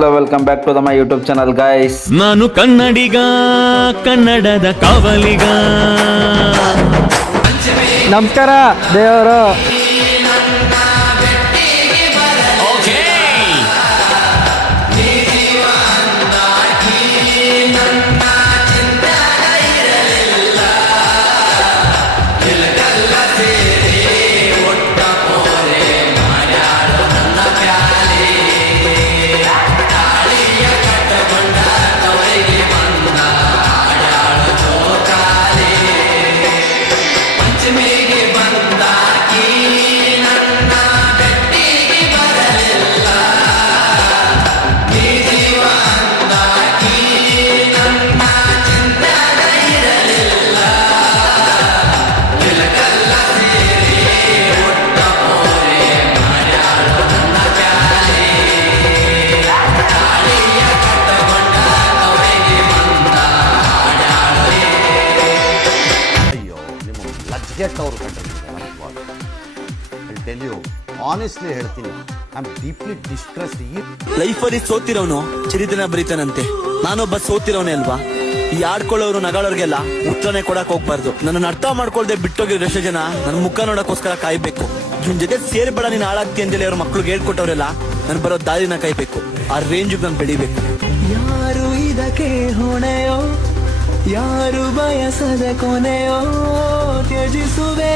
Hello welcome back to the my YouTube channel guys. ನಾನು ಕನ್ನಡಿಗ, ಕನ್ನಡದ ಕಾವಲಿಗ. ನಮಸ್ಕಾರ ದೇವರು. ಆನೆಸ್ಟ್ಲಿ ಹೇಳ್ತೀನಿ, ಐ ಆಮ್ ಡೀಪ್ಲಿ ಡಿಸ್ಟ್ರೆಸ್ಡ್. ಲೈಫಲ್ಲಿ ಸೋತಿರೋನು ಚರಿತ್ರೆನ ಬರೀತಾನಂತೆ. ನಾನೊಬ್ಬ ಸೋತಿರೋನೇ ಅಲ್ವಾ? ಈ ಆಡ್ಕೊಳ್ಳೋರು ನಗಾಳೋರ್ಗೆಲ್ಲ ಉತ್ತರನೇ ಕೊಡಕ್ ಹೋಗ್ಬಾರ್ದು. ನನ್ನ ಅರ್ಥ ಮಾಡ್ಕೊಳ್ದೆ ಬಿಟ್ಟೋಗಿರೋ ಎಷ್ಟೋ ಜನ ನನ್ನ ಮುಖ ನೋಡಕ್ಕೋಸ್ಕರ ಕಾಯ್ಬೇಕು. ಇವ್ನ ಜೊತೆ ಸೇರ್ಬೇಡ ನೀನ್ ಹಾಳಾಗ್ತಿ ಅಂತೇಳಿ ಅವ್ರ ಮಕ್ಳಿಗೆ ಹೇಳ್ಕೊಟ್ಟವ್ರೆಲ್ಲ ನನ್ ಬರೋ ದಾರಿನ ಕಾಯ್ಬೇಕು. ಆ ರೇಂಜಿಗೆ ನಾನು ಬೆಳಿಬೇಕು. ಯಾರು ಇದಕ್ಕೆ ಹೊಣೆಯೋ, ಯಾರು ಬಯಸದ ಕೊನೆಯೋ ತ್ಯಜಿಸುವೆ.